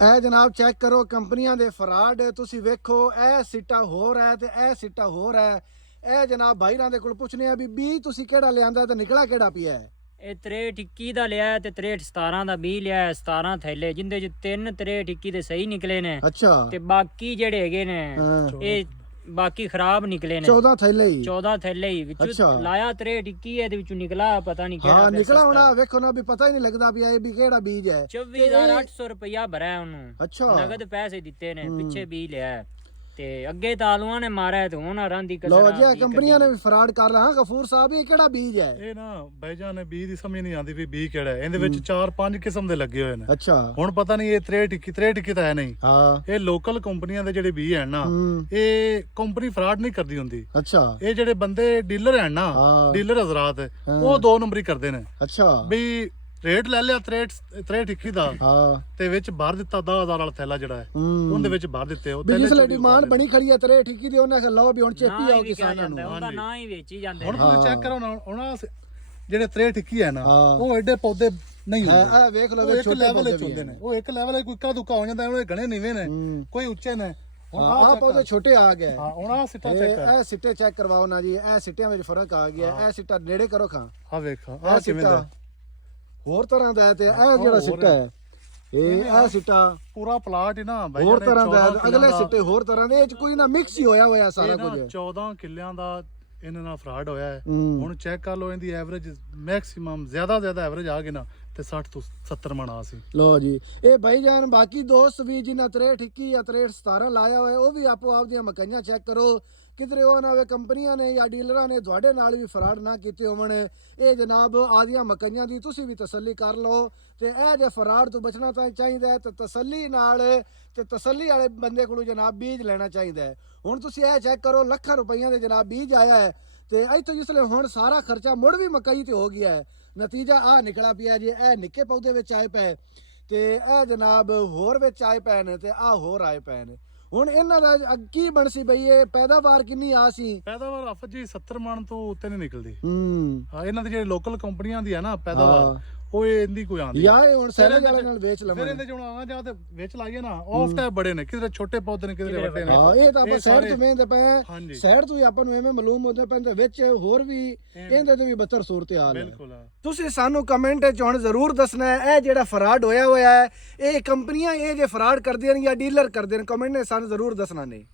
ਇਹ ਜਨਾਬ ਚੈੱਕ ਕਰੋ ਕੰਪਨੀਆਂ ਦੇ ਫਰਾਡ। ਤੁਸੀਂ ਵੇਖੋ ਇਹ ਸਿੱਟਾ ਹੋਰ ਹੈ ਤੇ ਇਹ ਸਿੱਟਾ ਹੋਰ ਹੈ। ਇਹ ਜਨਾਬ ਭਾਈਰਾਂ ਦੇ ਕੋਲ ਪੁੱਛਨੇ ਆ ਵੀ ਬੀ ਤੁਸੀਂ ਕਿਹੜਾ ਲਿਆਂਦਾ ਤੇ ਨਿਕਲਾ ਕਿਹੜਾ ਪਿਆ ਹੈ। ਇਹ 63 ਦਾ ਲਿਆ ਤੇ 63 ਦਾ 20 ਲਿਆ 17 ਥੈਲੇ, ਜਿੰਦੇ ਚ 3 63 ਦੇ ਸਹੀ ਨਿਕਲੇ ਨੇ। ਅੱਛਾ ਤੇ ਬਾਕੀ ਜਿਹੜੇ ਹੈਗੇ ਨੇ ਇਹ ਬਾਕੀ ਖਰਾਬ ਨਿਕਲੇ ਨੇ। 14 ਥੈਲੇ ਹੀ 14 ਥੈਲੇ ਹੀ ਵਿੱਚੋਂ ਲਾਇਆ 63 ਇਹਦੇ ਵਿੱਚੋਂ ਨਿਕਲਾ ਪਤਾ ਨਹੀਂ ਕਿਹੜਾ। ਹਾਂ ਨਿਕਲਾ ਹੋਣਾ, ਵੇਖੋ ਨਾ ਵੀ ਪਤਾ ਹੀ ਨਹੀਂ ਲੱਗਦਾ ਵੀ ਇਹ ਵੀ ਕਿਹੜਾ ਬੀਜ ਹੈ। 24,800 ਰੁਪਇਆ ਭਰਿਆ ਉਹਨੂੰ। ਅੱਛਾ ਨਗਦ ਪੈਸੇ ਦਿੱਤੇ ਨੇ, ਪਿੱਛੇ ਬੀਜ ਲਿਆ ਤੇ ਅੱਗੇ ਤਾਂ ਆਲੂਆਂ ਨੇ ਮਾਰਿਆ ਤੇ ਹੁਣ ਰਾਂ ਦੀ ਕਸਰ। ਲੋ ਜੀ ਕੰਪਨੀਆਂ ਨੇ ਵੀ ਫਰਾਡ ਕਰ ਲਿਆ। ਗਫੂਰ ਸਾਹਿਬ ਇਹ ਕਿਹੜਾ ਬੀਜ ਹੈ? ਇਹ ਨਾ ਬਾਈਜਾਨ ਨੇ ਬੀਜ ਦੀ ਸਮਝ ਨਹੀਂ ਆਉਂਦੀ ਵੀ ਬੀਜ ਕਿਹੜਾ ਹੈ। ਇਹਦੇ ਵਿੱਚ 4-5 ਕਿਸਮ ਦੇ ਲੱਗੇ ਹੋਏ ਨੇ। ਅੱਛਾ ਹੁਣ ਪਤਾ ਨਹੀਂ ਇਹ 63 ਤਾਂ ਹੈ ਨਹੀਂ। ਹਾਂ ਇਹ ਲੋਕਲ ਕੰਪਨੀਆਂ ਦੇ ਜਿਹੜੇ ਬੀਜ ਹਨ ਨਾ, ਇਹ ਕੰਪਨੀ ਫਰਾਡ ਨਹੀਂ ਕਰਦੀ ਹੁੰਦੀ। ਅੱਛਾ ਇਹ ਜਿਹੜੇ ਬੰਦੇ ਡੀਲਰ ਹਨ ਨਾ, ਡੀਲਰ ਹਜ਼ਰਾਤ, ਉਹ 2 ਨੰਬਰੀ ਕਰਦੇ ਨੇ। ਅੱਛਾ ਵੀ ਰੇਟ ਲੈ ਲਿਆ 63 ਦਾ ਹਾਂ ਤੇ ਵਿੱਚ ਭਰ ਦਿੱਤਾ 10,000 ਵਾਲਾ ਥੈਲਾ ਜਿਹੜਾ ਹੈ ਉਹਦੇ ਵਿੱਚ ਭਰ ਦਿੱਤੇ। ਉਹ ਜਿਸ ਲਈ ਡਿਮਾਂਡ ਬਣੀ ਖੜੀ ਹੈ 63 ਦੀ, ਉਹਨਾਂ ਕਹ ਲਓ ਵੀ ਹੁਣ ਚੇਪੀ ਆਓ ਕਿਸਾਨਾਂ ਨੂੰ। ਉਹਦਾ ਨਾਂ ਹੀ ਵੇਚੀ ਜਾਂਦੇ ਹੁਣ ਤੁਸੀਂ ਚੈੱਕ ਕਰੋ ਨਾ, ਉਹਨਾਂ ਜਿਹੜੇ 63 ਹੈ ਨਾ, ਉਹ ਐਡੇ ਪੌਦੇ ਨਹੀਂ ਹੁੰਦੇ। ਆ ਵੇਖ ਲਓ ਇੱਕ ਲੈਵਲ ਵਿੱਚ ਹੁੰਦੇ ਨੇ। ਉਹ ਇੱਕ ਲੈਵਲ ਕੋਈ ਇੱਕਾ ਦੁੱਕਾ ਹੋ ਜਾਂਦਾ, ਉਹਨੇ ਘਣੇ ਨੀਵੇਂ ਨੇ, ਕੋਈ ਉੱਚੇ ਨੇ। ਆ ਪੌਦੇ ਛੋਟੇ ਆ ਗਏ। ਹਾਂ ਹੁਣ ਆ ਸਿੱਟਾ ਚੈੱਕ ਕਰ। ਇਹ ਸਿੱਟੇ ਚੈੱਕ ਕਰਵਾਓ ਨਾ ਜੀ। ਇਹ ਸਿੱਟਿਆਂ ਵਿੱਚ ਫਰਕ ਆ ਗਿਆ। ਇਹ ਸਿੱਟਾ ਨੇੜੇ ਕਰੋ ਖਾਂ। ਆ ਵੇਖ ਆ ਕਿਵੇਂ ਦਾ ਹੋਰ ਤਰ੍ਹਾਂ ਦਾ ਹੈ ਤੇ ਇਹ ਜਿਹੜਾ ਸਿੱਟਾ ਹੈ ਇਹ ਸਿੱਟਾ ਪੂਰਾ ਪਲਾਟ ਹੀ ਨਾ ਬਾਈ ਹੋਰ ਤਰ੍ਹਾਂ ਦਾ। ਅਗਲੇ ਸਿੱਟੇ ਹੋਰ ਤਰ੍ਹਾਂ ਦੇ, ਇਹ ਚ ਕੋਈ ਨਾ ਮਿਕਸ ਹੀ ਹੋਇਆ ਸਾਰਾ ਕੁਝ। 14 ਕਿੱਲਿਆਂ ਦਾ ਇਹਨਾਂ ਨਾਲ ਫਰਾਡ ਹੋਇਆ ਹੈ। ਹੁਣ ਚੈੱਕ ਕਰ ਲਓ ਇਹਦੀ ਐਵਰੇਜ ਮੈਕਸਿਮਮ ਜ਼ਿਆਦਾ ਐਵਰੇਜ ਆ ਗਈ ਨਾ ਤੇ 60 ਤੋਂ 70 ਮਣ ਆ ਸੀ। ਲੋ ਜੀ ਇਹ ਭਾਈ ਜਾਨ ਬਾਕੀ ਦੋਸਤ ਵੀ ਜਿਨ੍ਹਾਂ 63 ਜਾਂ 63 ਲਾਇਆ ਹੋਇਆ ਉਹ ਵੀ ਆਪੋ ਆਪ ਦੀਆਂ ਮਕਾਈਆਂ ਚੈੱਕ ਕਰੋ, ਕਿਧਰੇ ਉਹ ਨਾ ਵੇ ਕੰਪਨੀਆਂ ਨੇ ਜਾਂ ਡੀਲਰਾਂ ਨੇ ਤੁਹਾਡੇ ਨਾਲ ਵੀ ਫਰਾਡ ਨਾ ਕੀਤੇ ਹੋਣ। ਇਹ ਜਨਾਬ ਆਦੀਆਂ ਮਕਾਈਆਂ ਦੀ ਤੁਸੀਂ ਵੀ ਤਸੱਲੀ ਕਰ ਲਓ ਤੇ ਇਹ ਜੇ ਫਰਾਡ ਤੋਂ ਬਚਣਾ ਤਾਂ ਚਾਹੀਦਾ ਤੇ ਤਸੱਲੀ ਨਾਲ ਤੇ ਤਸੱਲੀ ਵਾਲੇ ਬੰਦੇ ਕੋਲੋਂ ਜਨਾਬ ਬੀਜ ਲੈਣਾ ਚਾਹੀਦਾ ਹੈ। ਹੁਣ ਤੁਸੀਂ ਇਹ ਚੈੱਕ ਕਰੋ ਲੱਖਾਂ ਰੁਪਈਆਂ ਦੇ ਜਨਾਬ ਬੀਜ ਆਇਆ ਹੈ ਤੇ ਇੱਥੋਂ ਜਿਸਲੇ ਹੁਣ ਸਾਰਾ ਖਰਚਾ ਮੁੜ ਵੀ ਮਕਈ ਤੇ ਹੋ ਗਿਆ ਹੈ। ਨਤੀਜਾ ਆ ਨਿਕਲਾ ਪਿਆ ਜੀ। ਇਹ ਨਿੱਕੇ ਪੌਦੇ ਵਿੱਚ ਆਏ ਪਏ ਤੇ ਇਹ ਜਨਾਬ ਹੋਰ ਵਿੱਚ ਆਏ ਪਏ ਨੇ ਤੇ ਆ ਹੋਰ ਆਏ ਪਏ ਨੇ। ਹੁਣ ਇਹਨਾਂ ਦਾ ਕੀ ਬਣ ਸੀ ਬਈ? ਇਹ ਪੈਦਾਵਾਰ ਕਿੰਨੀ ਆ ਸੀ? ਪੈਦਾਵਾਰ ਆਫਤ ਜੀ 70 ਮਣ ਤੋਂ ਉੱਤੇ ਨਹੀਂ ਨਿਕਲਦੀ। ਹਾਂ ਇਹਨਾਂ ਦੀ ਜਿਹੜੇ ਲੋਕਲ ਕੰਪਨੀਆਂ ਦੀ ਹੈ ਨਾ ਪੈਦਾਵਾਰ, ਉਹ ਇਹਦੀ ਕੋਈ ਆਂਦੀ ਯਾ ਇਹ ਹੁਣ ਸੈਲੇਜ ਵਾਲੇ ਨਾਲ ਵੇਚ ਲਵਾਂ। ਫਿਰ ਇਹਦੇ ਚ ਹੁਣ ਆ ਜਾਂ ਤੇ ਵੇਚ ਲਾਈਏ ਨਾ, ਆਫ ਟੈਪ ਬੜੇ ਨੇ, ਕਿਧਰੇ ਛੋਟੇ ਪੌਦੇ ਨੇ, ਕਿਧਰੇ ਵੱਡੇ ਨੇ। ਹਾਂ ਇਹ ਤਾਂ ਆਪਾਂ ਸਾਈਡ ਤੋਂ ਵੇਂਦੇ ਪਏ, ਸਾਈਡ ਤੋਂ ਹੀ ਆਪਾਂ ਨੂੰ ਐਵੇਂ ਮਾਲੂਮ ਹੁੰਦੇ ਪਏ ਤੇ ਵਿੱਚ ਹੋਰ ਵੀ ਇਹਦੇ ਤੋਂ ਵੀ ਬੱਤਰ ਸੂਰਤ ਹਾਲ ਹੈ। ਬਿਲਕੁਲ। ਤੁਸੀਂ ਸਾਨੂੰ ਕਮੈਂਟ ਵਿੱਚ ਹੁਣ ਜ਼ਰੂਰ ਦੱਸਣਾ ਹੈ ਇਹ ਜਿਹੜਾ ਫਰਾਡ ਹੋਇਆ ਹੈ ਇਹ ਕੰਪਨੀਆਂ ਇਹ ਜੇ ਫਰਾਡ ਕਰਦੀਆਂ ਨੇ ਜਾਂ ਡੀਲਰ ਕਰਦੇ ਨੇ, ਕਮੈਂਟ ਨੇ ਸਾਨੂੰ ਜ਼ਰੂਰ ਦੱਸਣਾ ਨੇ।